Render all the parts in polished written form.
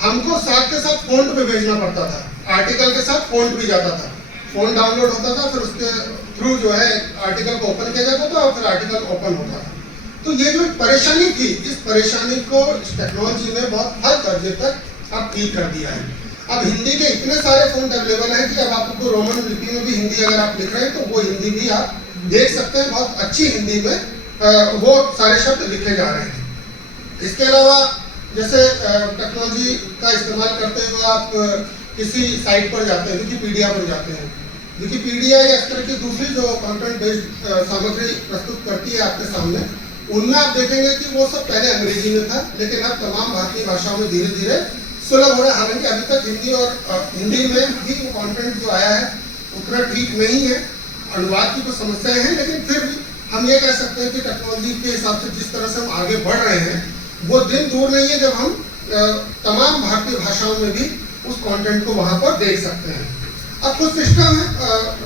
हमको साथ के साथ फ़ॉन्ट पे भेजना पड़ता था, आर्टिकल के साथ फ़ॉन्ट भी जाता था, फ़ॉन्ट डाउनलोड होता था, फिर उसके थ्रू जो है आर्टिकल को ओपन किया जाता था और फिर आर्टिकल ओपन होता था। तो ये जो परेशानी थी, इस परेशानी को इस टेक्नोलॉजी ने बहुत हद दर्जे तक अब ठीक कर दिया है। अब हिंदी के इतने सारे फ़ॉन्ट अवेलेबल हैं कि अब आपको रोमन लिपि में भी हिंदी अगर आप लिख रहे हैं तो वो हिंदी भी आप देख सकते हैं, बहुत अच्छी हिंदी में वो सारे शब्द लिखे जा रहे हैं। इसके अलावा जैसे टेक्नोलॉजी का इस्तेमाल करते हुए आप किसी साइट पर जाते हैं, विकिपीडिया पर जाते हैं, विकिपीडिया या इस तरह की दूसरी जो कंटेंट बेस्ड सामग्री प्रस्तुत करती है आपके सामने, उनमें आप देखेंगे कि वो सब पहले अंग्रेजी में था, लेकिन अब तमाम भारतीय भाषाओं में धीरे धीरे सुलभ हो रहा है। हालांकि अभी तक हिंदी और हिंदी में भी वो कंटेंट जो आया है उतना ठीक नहीं है, अनुवाद की कुछ समस्याएं हैं, लेकिन फिर भी हम ये कह सकते हैं कि टेक्नोलॉजी के हिसाब से जिस तरह से हम आगे बढ़ रहे हैं, वो दिन दूर नहीं है जब हम तमाम भारतीय भाषाओं में भी उस कंटेंट को वहाँ पर देख सकते हैं। अब कुछ सिस्टम है,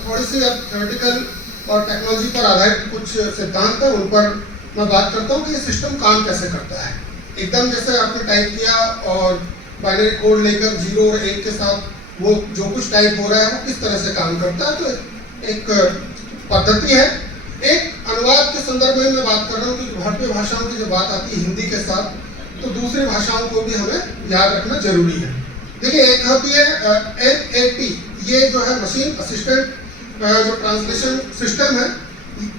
थोड़ी सी अब थ्योरेटिकल और टेक्नोलॉजी पर आधारित कुछ सिद्धांत है, उन पर मैं बात करता हूँ कि ये सिस्टम काम कैसे करता है। एकदम जैसे आपने टाइप किया और बाइनरी कोड लेकर 0 और 1 के साथ वो जो कुछ टाइप हो रहा है वो किस तरह से काम करता है, तो एक पद्धति है। एक अनुवाद के संदर्भ में मैं बात कर रहा हूँ कि भारतीय भाषाओं की जब बात आती है हिंदी के साथ, तो दूसरी भाषाओं को भी हमें याद रखना जरूरी है। देखिए, एक होती है MAP, ये जो है मशीन असिस्टेंट जो ट्रांसलेशन सिस्टम है,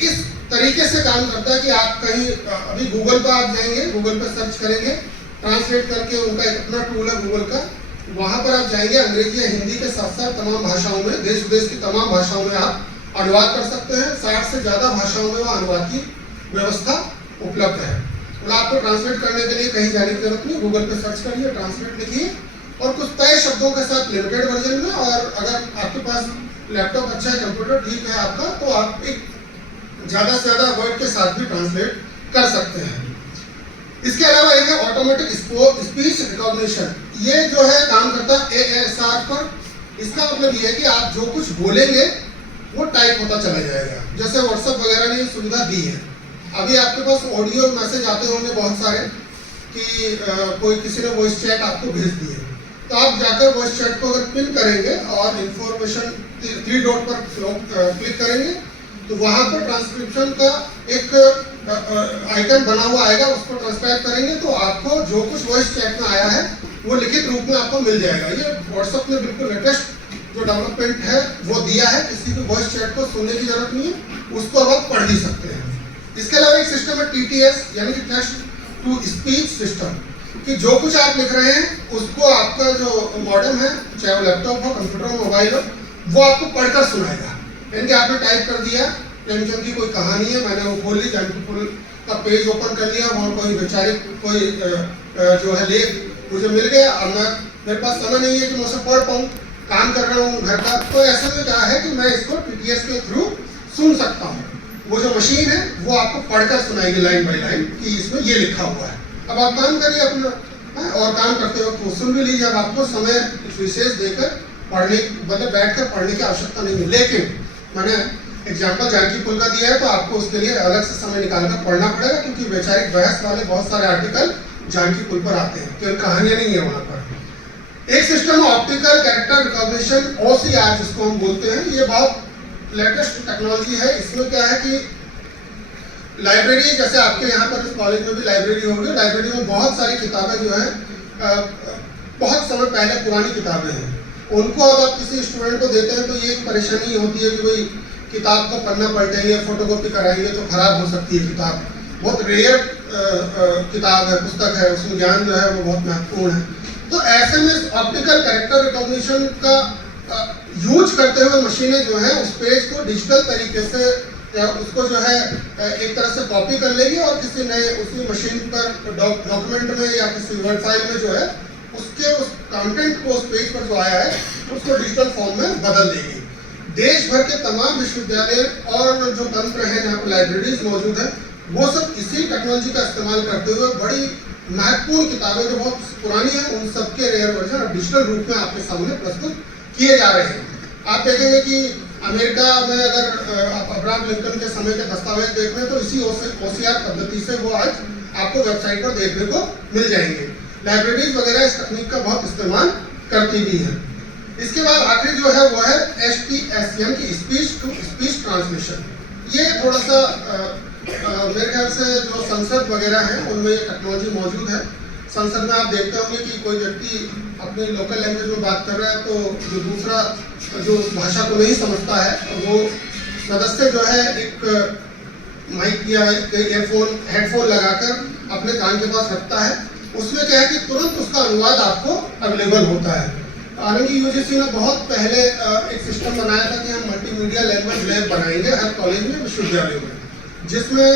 इस तरीके से काम करता है कि आप कहीं अभी गूगल पर आप जाएंगे, गूगल पर सर्च करेंगे, ट्रांसलेट करके उनका एक अपना टूल है गूगल का, वहाँ पर आप जाएंगे, अंग्रेजी या हिंदी के साथ साथ तमाम भाषाओं में, देश विदेश की तमाम भाषाओं में आप अनुवाद कर सकते हैं। 60 से ज़्यादा भाषाओं में वो अनुवाद की व्यवस्था उपलब्ध है। और आपको ट्रांसलेट करने के लिए कहीं जाने की जरूरत नहीं, गूगल पे सर्च करिए, ट्रांसलेट लिखिए, और कुछ तय शब्दों के साथ लिमिटेड वर्जन में, और अगर आपके पास लैपटॉप अच्छा है, कंप्यूटर ठीक है आपका, तो आप एक ज़्यादा से ज़्यादा वर्ड के साथ भी ट्रांसलेट कर सकते हैं। इसके अलावा एक है ऑटोमेटिक स्पीच रिकॉग्निशन, ये जो है काम करता है ASR पर। इसका मतलब ये है कि आप जो कुछ बोलेंगे वो टाइप होता चला जाएगा। जैसे व्हाट्सएप वगैरह ने सुविधा दी है, अभी आपके पास ऑडियो मैसेज आते होंगे बहुत सारे कि कोई किसी ने वॉइस चैट आपको भेज दी है, तो आप जाकर वॉइस चैट को अगर पिन करेंगे और इंफॉर्मेशन 3 डॉट पर क्लिक करेंगे, तो वहाँ पर ट्रांसक्रिप्शन का एक आइकन बना हुआ आएगा, उसको ट्रांसक्राइब करेंगे तो आपको जो कुछ वॉइस चैट में आया है वो लिखित रूप में आपको मिल जाएगा। ये व्हाट्सएप ने बिल्कुल लेटेस्ट जो डेवलपमेंट है वो दिया है, किसी भी वॉइस चैट को सुनने की जरूरत नहीं है, उसको अब आप पढ़ भी सकते हैं। इसके अलावा एक सिस्टम है TTS, यानी कि टेक्स्ट टू स्पीच सिस्टम, कि जो कुछ आप लिख रहे हैं उसको आपका जो मॉडेम है, चाहे वो लैपटॉप हो, कंप्यूटर हो, मोबाइल हो, वो आपको पढ़कर सुनाएगा। यानी कि आपने टाइप कर दिया, प्रेमचंद की कोई कहानी है, मैंने वो खोल ली, जानकी पुल का पेज ओपन कर लिया, वहाँ कोई वैचारिक कोई जो है लेख मुझे मिल गया, और मेरे पास समय नहीं है कि मैं उसे पढ़ पाऊँ, काम कर रहा हूँ घर का, तो ऐसे में क्या है कि मैं इसको TTS के थ्रू सुन सकता हूँ। वो जो मशीन है वो आपको पढ़कर सुनाएगी लाइन बाई लाइन कि इसमें ये लिखा हुआ है। अब आप काम करिए अपना, और काम करते वक्त वो सुन भी लीजिए। अब आपको समय विशेष देकर पढ़ने, मतलब बैठ कर पढ़ने की आवश्यकता नहीं है, लेकिन मैंने एग्जाम्पल जानकी पुल का दिया है, तो आपको उसके लिए अलग से समय निकालकर पढ़ना पड़ेगा, क्योंकि वैचारिक बहस वाले बहुत सारे आर्टिकल जानकी पुल पर आते हैं, तो कहानियां नहीं है वहाँ पर। एक system optical character recognition, OCR जिसको हम बोलते हैं, ये बहुत लेटेस्ट टेक्नोलॉजी है। इसमें क्या है कि लाइब्रेरी, जैसे आपके यहाँ पर इस कॉलेज में भी लाइब्रेरी होगी, लाइब्रेरी में बहुत सारी किताबें जो है बहुत समय पहले पुरानी किताबें हैं, उनको अब आप किसी स्टूडेंट को देते हैं तो ये एक परेशानी होती है कि भाई किताब को पन्ना पलटेंगे, फोटोकॉपी कराएंगे तो खराब हो सकती है किताब, बहुत रेयर किताब है, पुस्तक है, उसमें ज्ञान जो है वो बहुत महत्वपूर्ण है। तो ऐसे में ऑप्टिकल कैरेक्टर रिकॉग्निशन का यूज करते हुए मशीनें जो है उस पेज को डिजिटल तरीके से उसको जो है एक तरह से कॉपी कर लेगी, और किसी नए उसी मशीन पर डॉक्यूमेंट में या किसी वर्ड फाइल में जो है उसके उस कंटेंट को उस पेज पर जो आया है उसको डिजिटल फॉर्म में बदल देगी। देश भर के तमाम विश्वविद्यालय और जो तंत्र है जहाँ पर लाइब्रेरीज मौजूद है, वो सब इसी टेक्नोलॉजी का इस्तेमाल करते हुए बड़ी महत्वपूर्ण किताबें जो बहुत पुरानी है उन सबके रेयर वर्जन और डिजिटल रूप में आपके सामने प्रस्तुत किए जा रहे हैं। आप देखेंगे कि अमेरिका में अगर आप अब्राहम लिंकन के समय के दस्तावेज देख रहे हैं तो इसी OCR पद्धति से वो आज आपको वेबसाइट पर देखने को मिल जाएंगे। लाइब्रेरीज वगैरह इस तकनीक का बहुत इस्तेमाल करती भी है। इसके बाद आखिरी जो है वो है STSM की स्पीच टू स्पीच ट्रांसलेशन। ये थोड़ा सा मेरे ख्याल से जो संसद वगैरह है उनमें ये टेक्नोलॉजी मौजूद है। संसद में आप देखते होंगे कि कोई व्यक्ति अपनी लोकल लैंग्वेज में बात कर रहा है तो जो दूसरा जो उस भाषा को नहीं समझता है वो सदस्य जो है एक माइक या ईयरफोन हेडफोन लगाकर अपने कान के पास रखता है। उसमें क्या है कि तुरंत उसका अनुवाद आपको अवेलेबल होता है। हालांकि यूजीसी ने बहुत पहले एक सिस्टम बनाया था कि हम मल्टीमीडिया लैंग्वेज लैब बनाएंगे हर कॉलेज में, विश्वविद्यालयों में, जिसमें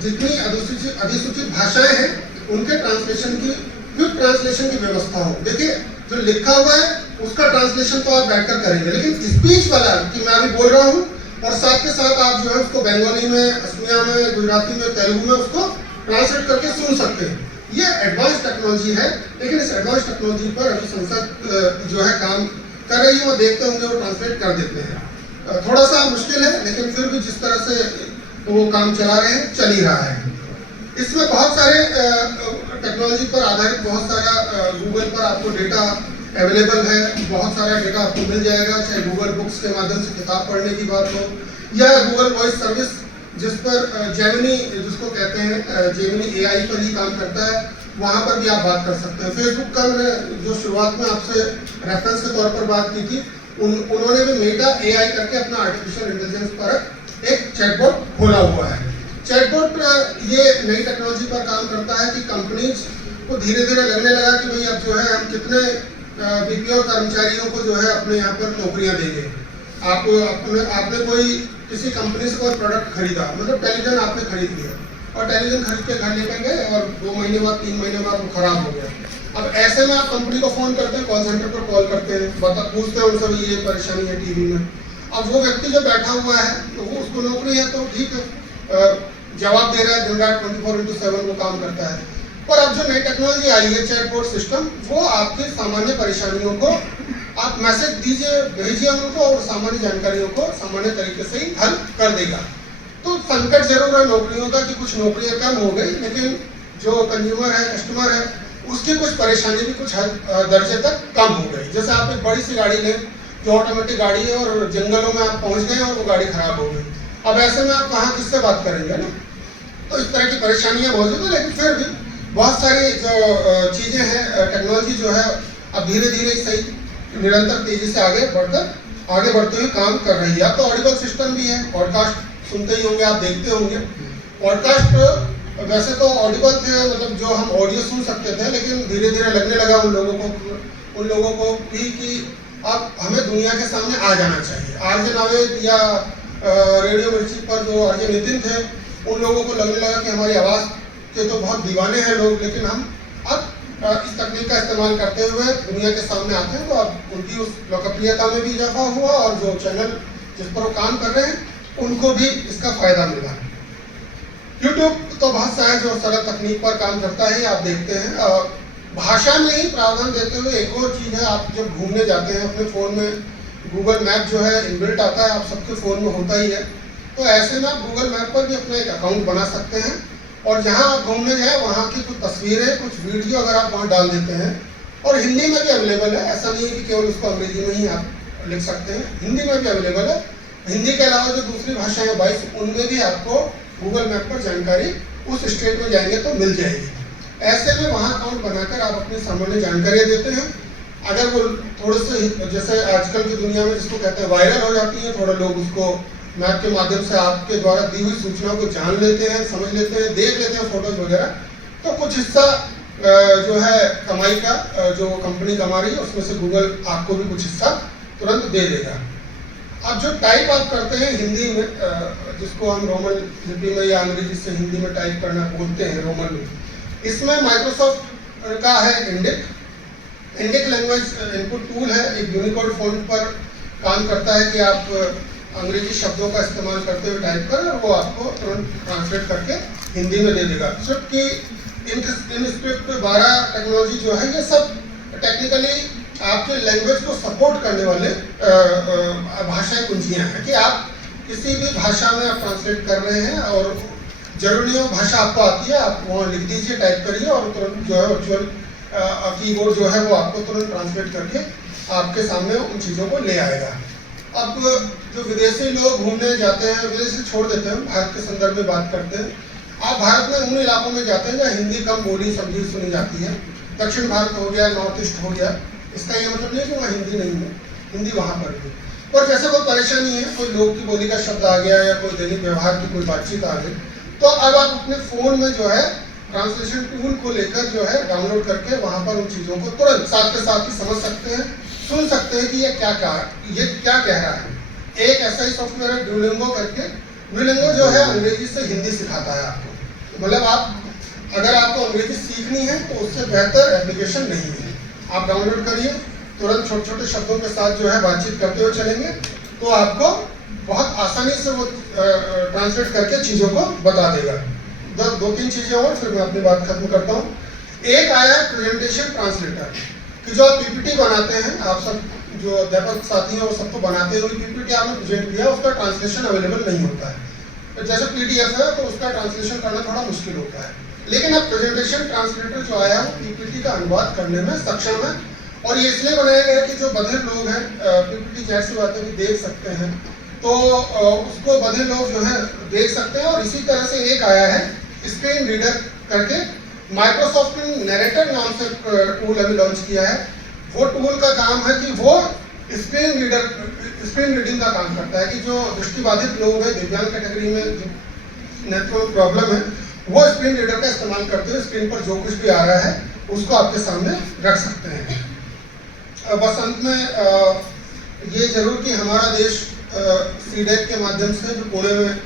जितनी अधिसूचित भाषाएं हैं उनके ट्रांसलेशन की क्विक ट्रांसलेशन की व्यवस्था हो। देखिए जो लिखा हुआ है उसका ट्रांसलेशन तो आप बैठकर करेंगे, लेकिन स्पीच वाला कि मैं अभी बोल रहा हूँ और साथ के साथ आप जो है उसको बंगाली में, असमिया में, गुजराती में, तेलुगु में उसको ट्रांसलेट करके सुन सकते हैं। ये एडवांस टेक्नोलॉजी है, लेकिन इस एडवांस टेक्नोलॉजी पर अभी संसद जो है काम कर रही है। वो देखते होंगे वो ट्रांसलेट कर देते हैं। थोड़ा सा मुश्किल है, लेकिन फिर भी जिस तरह से वो काम चला रहे हैं चल ही रहा है। इसमें बहुत सारे टेक्नोलॉजी पर आधारित बहुत सारा गूगल पर आपको डेटा अवेलेबल है, बहुत सारा डेटा आपको मिल जाएगा, चाहे गूगल बुक्स के माध्यम से किताब पढ़ने की बात हो या गूगल वॉइस सर्विस जिस पर जेमिनी जिसको कहते हैं जेमिनी AI पर ही काम करता है, वहाँ पर भी आप बात कर सकते हैं। फेसबुक का मैंने जो शुरुआत में आपसे रेफरेंस के तौर पर बात की थी, उन्होंने भी मेटा AI करके अपना आर्टिफिशियल इंटेलिजेंस पर एक चैटबॉट खोला हुआ है। चैटबॉट ये नई टेक्नोलॉजी पर काम करता है कि कंपनीज को धीरे धीरे लगने लगा कि भाई अब जो है हम कितने BPO कर्मचारियों को जो है अपने यहाँ पर नौकरियाँ देंगे। आपने कोई किसी कंपनी से कोई प्रोडक्ट खरीदा, मतलब टेलीविजन आपने खरीद लिया और टेलीविजन खरीद के घर लेकर गए और 2 महीने बाद 3 महीने बाद वो खराब हो गया। अब ऐसे में आप कंपनी को फ़ोन करते हैं, कॉल सेंटर पर कॉल करते हैं, पूछते हैं उनसे भी ये परेशानी है टीवी में। अब वो व्यक्ति जो बैठा हुआ है तो वो उसको नौकरी है तो ठीक है, जवाब दे रहा है, दिन रात 24/7 वो काम करता है। पर अब जो नई टेक्नोलॉजी आई है चैटबॉट सिस्टम, वो आपकी सामान्य परेशानियों को आप मैसेज दीजिए, भेजिए उनको और सामान्य जानकारियों को सामान्य तरीके से ही हल कर देगा। तो संकट जरूर है नौकरियों का कि कुछ नौकरियां कम हो गई, लेकिन जो कंज्यूमर है, कस्टमर है, उसकी कुछ परेशानी भी कुछ दर्जे तक कम हो गई। जैसे आप एक बड़ी सी गाड़ी लें जो ऑटोमेटिक गाड़ी है और जंगलों में आप पहुंच गए और वो गाड़ी खराब हो गई, अब ऐसे में आप कहाँ किससे बात करेंगे ना। तो इस तरह की परेशानियां मौजूद है, लेकिन फिर भी बहुत सारी जो चीज़ें हैं, टेक्नोलॉजी जो है अब धीरे धीरे सही निरंतर तेजी से आगे बढ़ते हुए काम कर रही है। अब तो ऑडिबल सिस्टम भी है, पॉडकास्ट सुनते ही होंगे, आप देखते होंगे। पॉडकास्ट वैसे तो ऑडिबल थे, मतलब जो हम ऑडियो सुन सकते थे, लेकिन धीरे धीरे लगने लगा उन लोगों को भी कि अब हमें दुनिया के सामने आ जाना चाहिए। RJ नावेद या रेडियो मिर्ची पर जो RJ नितिन थे, उन लोगों को लगने लगा कि हमारी आवाज़ के तो बहुत दीवाने हैं लोग, लेकिन हम अब इस तकनीक का इस्तेमाल करते हुए दुनिया के सामने आते हैं, तो अब उनकी उस लोकप्रियता में भी इजाफा हुआ और जो चैनल जिस पर वो काम कर रहे हैं उनको भी इसका फायदा मिला। यूट्यूब तो बहुत सारे जो सरल तकनीक पर काम करता है, आप देखते हैं। भाषा में ही प्रावधान देते हुए एक और चीज़ है, आप जब घूमने जाते हैं अपने फ़ोन में गूगल मैप जो है इनबिल्ट आता है, आप सबके फ़ोन में होता ही है, तो ऐसे में आप गूगल मैप पर भी अपना एक अकाउंट बना सकते हैं और जहाँ आप घूमने जाए वहाँ की कुछ तस्वीरें, कुछ वीडियो अगर आप वहाँ डाल देते हैं, और हिंदी में भी अवेलेबल है, ऐसा नहीं है कि केवल उसको अंग्रेजी में ही आप लिख सकते हैं, हिंदी में भी अवेलेबल है। हिंदी के अलावा जो दूसरी भाषाएं 22, उनमें भी आपको गूगल मैप पर जानकारी उस स्टेट में जाएंगे तो मिल जाएगी। ऐसे में वहाँ अकाउंट बनाकर आप अपनी सामान्य जानकारियाँ देते हैं। अगर वो थोड़े से जैसे आजकल की दुनिया में जिसको कहते हैं वायरल हो जाती है, थोड़ा लोग उसको मैप के माध्यम से आपके द्वारा दी हुई सूचना को जान लेते हैं, समझ लेते हैं, देख लेते हैं फोटोज वगैरह, तो कुछ हिस्सा जो है कमाई का जो कंपनी कमा रही है उसमें से गूगल आपको भी कुछ हिस्सा तुरंत दे देगा। अब जो टाइप आप करते हैं हिंदी में, जिसको हम रोमन लिपि में या अंग्रेजी से हिंदी में टाइप करना बोलते हैं रोमन में, इसमें माइक्रोसॉफ्ट का है इंडिक लैंग्वेज इनपुट टूल है, एक यूनिकोड फॉन्ट पर काम करता है कि आप अंग्रेजी शब्दों का इस्तेमाल करते हुए टाइप करें और वो आपको तुरंत ट्रांसलेट करके हिंदी में दे देगा। स्विफ्ट की इन स्क्रिप्ट 12 टेक्नोलॉजी जो है, ये सब टेक्निकली आपके लैंग्वेज को सपोर्ट करने वाले भाषाएं कुंजियाँ हैं कि आप किसी भी भाषा में आप ट्रांसलेट कर रहे हैं और जरूरी हो भाषा आपको आती है, आप वहाँ लिख दीजिए, टाइप करिए और तुरंत जो है वर्चुअल कीबोर्ड जो है वो आपको तुरंत ट्रांसलेट करके आपके सामने उन चीज़ों को ले आएगा। अब जो विदेशी लोग घूमने जाते हैं, विदेश से छोड़ देते हैं, भारत के संदर्भ में बात करते हैं। आप भारत में उन इलाकों में जाते हैं जहाँ हिंदी कम बोली समझी सुनी जाती है। दक्षिण भारत हो गया, नॉर्थ ईस्ट हो गया, इसका ये मतलब नहीं कि वहाँ हिंदी नहीं है, हिंदी वहाँ पर भी। और जैसे कोई परेशानी है, कोई लोक की बोली का शब्द आ गया या कोई दैनिक व्यवहार की कोई बातचीत आ गई, तो अब आप अपने फ़ोन में जो है ट्रांसलेशन टूल को लेकर जो है डाउनलोड करके वहाँ पर उन चीज़ों को तुरंत साथ के साथ ही समझ सकते हैं, सुन सकते हैं कि ये क्या कह रहा है। एक ऐसा ही सॉफ्टवेयर है ड्यूलिंगो करके। ड्यूलिंगो जो है अंग्रेजी से हिंदी सिखाता है आपको। मतलब आप अगर आपको अंग्रेजी सीखनी है तो उससे बेहतर एप्लीकेशन नहीं है। आप डाउनलोड करिए, तुरंत छोटे छोटे शब्दों के साथ जो है बातचीत करते हुए चलेंगे तो आपको बहुत आसानी से वो ट्रांसलेट करके चीज़ों को बता देगा। दो तीन चीज़ें और फिर मैं अपनी बात खत्म करता हूँ। एक आया है प्रेजेंटेशन ट्रांसलेटर, कि जो आप पीपीटी बनाते हैं, आप सब जो अध्यापक साथी हैं वो सबको बनाते हैं, पीपीटी आपने प्रेजेंट किया, उसका ट्रांसलेशन अवेलेबल नहीं होता है। जैसे पीडीएफ है तो उसका ट्रांसलेशन करना थोड़ा मुश्किल होता है। लेकिन अब प्रेजेंटेशन ट्रांसलेटर जो आया है पीपीटी का अनुवाद करने में सक्षम है। और ये इसलिए बनाया गया कि जो बधिर लोग हैं, पीपीटी जैसी बातें भी देख सकते हैं, तो उसको बधिर लोग जो है देख सकते हैं। और इसी तरह से एक आया है स्क्रीन रीडर करके, माइक्रोसॉफ्ट ने नरेटर नाम से टूल अभी लॉन्च किया है। वो टूल का काम है कि वो स्क्रीन रीडिंग का काम करता है, कि जो दृष्टिबाधित लोग हैं, दिव्यांग कैटेगरी में नेत्र प्रॉब्लम है, वो स्क्रीन रीडर का इस्तेमाल करते हुए स्क्रीन पर जो कुछ भी आ रहा है उसको आपके सामने रख सकते हैं। बस अंत में ये जरूर कि हमारा देश सीडेक के माध्यम से जो पुणे में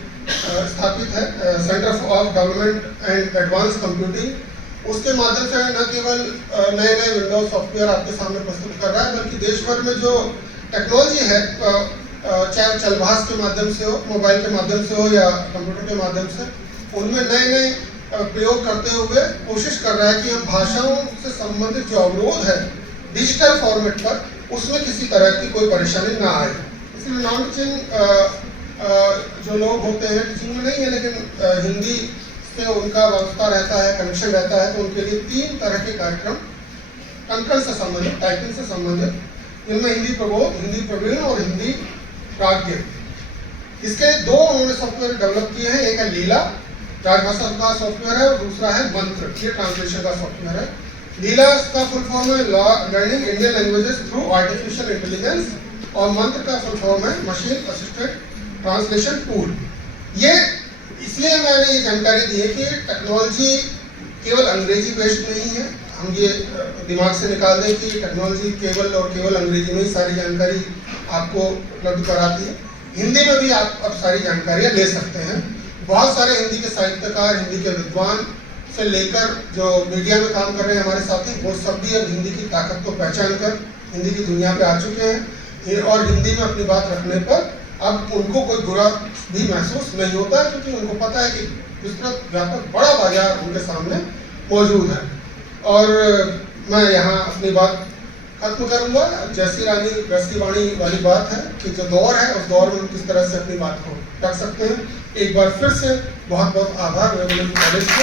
स्थापित है, centre of development and advance computing, उसके माध्यम से न केवल नए नए विंडोज सॉफ्टवेयर आपके सामने प्रस्तुत कर रहा है, बल्कि देश भर में जो टेक्नोलॉजी है, चाहे चलभास के माध्यम से हो, मोबाइल के माध्यम से हो या कंप्यूटर के माध्यम से, उनमें नए नए प्रयोग करते हुए कोशिश कर रहा है कि हम भाषाओं से संबंधित जो अवरोध है डिजिटल फॉर्मेट पर, उसमें किसी तरह की कोई परेशानी ना आए। इसलिए नॉन टीचिंग जो लोग होते हैं, टीचिंग में नहीं है लेकिन हिंदी से उनका वास्ता रहता है, कनेक्शन रहता है, तो उनके लिए 3 तरह के कार्यक्रम कंकण से संबंधित, टाइपिंग से संबंधित, जिनमें हिंदी प्रबोध, हिंदी प्रवीण और हिंदी प्राज्ञ, इसके 2 उन्होंने सॉफ्टवेयर डेवलप किए हैं। एक है लीला, राजभाषा का सॉफ्टवेयर है, और दूसरा है मंत्र, ये ट्रांसलेशन का सॉफ्टवेयर है। लीला का फुल फॉर्म है learning Indian languages through artificial intelligence, और मंत्र का फुल फॉर्म है मशीन असिस्टेड ट्रांसलेशन टूल। ये इसलिए मैंने ये जानकारी दी है कि टेक्नोलॉजी केवल अंग्रेजी बेस्ड नहीं है। हम ये दिमाग से निकाल दें कि टेक्नोलॉजी केवल और केवल अंग्रेजी में ही सारी जानकारी आपको उपलब्ध कराती है। हिंदी में भी आप अब सारी जानकारियाँ ले सकते हैं। बहुत सारे हिंदी के साहित्यकार, हिंदी के विद्वान से लेकर जो मीडिया में काम कर रहे हैं हमारे साथी, वो सब भी अब हिंदी की ताकत को पहचान कर हिंदी की दुनिया पे आ चुके हैं, और हिंदी में अपनी बात रखने पर अब उनको कोई बुरा भी महसूस नहीं होता है, क्योंकि उनको पता है कि विस्तृत व्यापक बड़ा बाजार उनके सामने मौजूद है। और मैं यहाँ अपनी बात खत्म करूँगा। जैसी रानी वैसी वाणी वाली बात है कि जो दौर है उस दौर में किस तरह से अपनी बात को रख सकते हैं। एक बार फिर से बहुत बहुत आभार कॉलेज को।